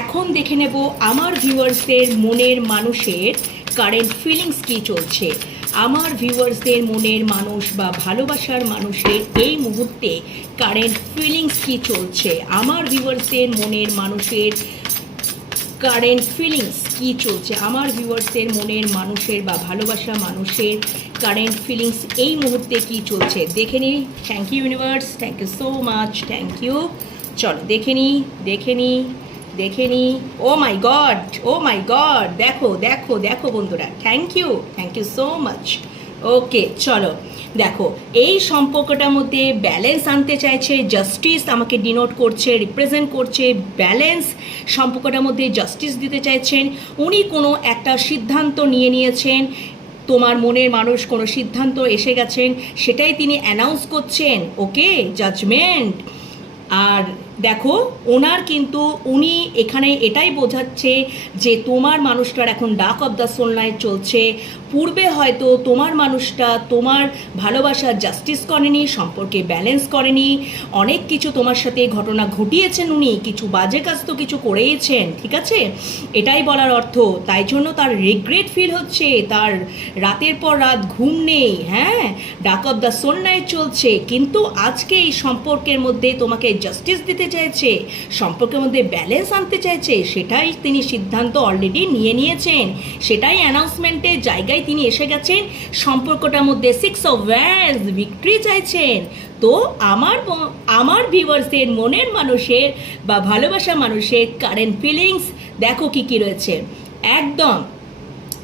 এখন দেখে নেব আমার ভিউয়ার্সদের মনের মানুষের কারেন্ট ফিলিংস কী চলছে। আমার ভিউয়ার্সদের মনের মানুষ বা ভালোবাসার মানুষের এই মুহূর্তে কারেন্ট ফিলিংস কী চলছে। আমার ভিউয়ার্সদের মনের মানুষের কারেন্ট ফিলিংস কী চলছে। আমার ভিউয়ার্সদের মনের মানুষের বা ভালোবাসা মানুষের কারেন্ট ফিলিংস এই মুহূর্তে কী চলছে দেখে নিই। Thank you universe, thank you so much, thank you. চলো দেখে নিই। ও মাই গড, দেখো বন্ধুরা, thank you so much. Okay চলো দেখো, এই সম্পর্কটার মধ্যে ব্যালেন্স আনতে চাইছে, জাস্টিস আমাকে ডিনোট করছে, রিপ্রেজেন্ট করছে ব্যালেন্স। সম্পর্কটার মধ্যে জাস্টিস দিতে চাইছেন। উনি কোনো একটা সিদ্ধান্ত নিয়েছেন, তোমার মনের মানুষ কোনো সিদ্ধান্ত এসে গেছেন, সেটাই তিনি অ্যানাউন্স করছেন। ওকে, জাজমেন্ট। আর দেখো ওনার কিন্তু উনি এখানে এটাই বোঝাচ্ছে যে তোমার মানুষটার এখন ডাক অফ দ্য সোল নাইট চলছে। পূর্বে হয়তো তোমার মানুষটা তোমার ভালোবাসা জাস্টিস করেনি, সম্পর্কে ব্যালেন্স করেনি, অনেক কিছু তোমার সাথে ঘটনা ঘটিয়েছেন, উনি কিছু বাজে কাজ তো কিছু করেইছেন, ঠিক আছে, এটাই বলার অর্থ। তাই জন্য তার রিগ্রেট ফিল হচ্ছে, তার রাতের পর রাত ঘুম নেই। হ্যাঁ, ডাক অফ দ্য সোল নাইট চলছে, কিন্তু আজকে এই সম্পর্কের মধ্যে তোমাকে জাস্টিস দিতে চাইছে, সম্পর্কের মধ্যে ব্যালেন্স আনতে চাইছে, সেটাই তিনি সিদ্ধান্ত অলরেডি নিয়েছেন, সেটাই অ্যানাউন্সমেন্টের জায়গায় তিনি এসে গেছেন। সম্পর্কটার মধ্যে 6 অফ ওয়ান্ডস ভিক্টরি চাইছেন। তো আমার ভিউয়ার্সদের মনের মানুষের বা ভালোবাসা মানুষের কারেন্ট ফিলিংস দেখো কি রয়েছে।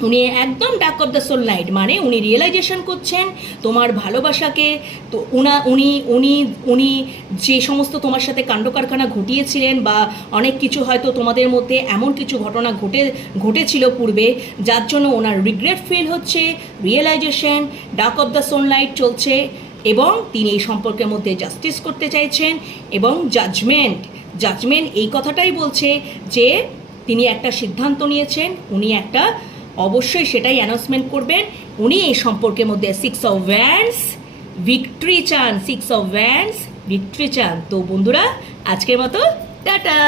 উনি একদম ডাক অফ দ্য সোল নাইট, মানে উনি রিয়েলাইজেশন করছেন তোমার ভালোবাসাকে। তো উনি যে সমস্ত তোমার সাথে কাণ্ডকারখানা ঘটিয়েছিলেন বা অনেক কিছু হয়তো তোমাদের মধ্যে এমন কিছু ঘটনা ঘটেছিল পূর্বে, যার জন্য ওনার রিগ্রেট ফিল হচ্ছে, রিয়েলাইজেশন, ডাক অফ দ্য সোল নাইট চলছে, এবং তিনি এই সম্পর্কের মধ্যে জাস্টিস করতে চাইছেন। এবং জাজমেন্ট এই কথাটাই বলছে যে তিনি একটা সিদ্ধান্ত নিয়েছেন, উনি একটা অবশ্যই সেটাই অ্যানাউন্সমেন্ট করবেন। উনি এই সম্পর্কের মধ্যে 6 অফ ওয়ান্ডস ভিক্টরি চান, 6 অফ ওয়ান্ডস ভিক্টরি চান। তো বন্ধুরা, আজকের মতো টাটা।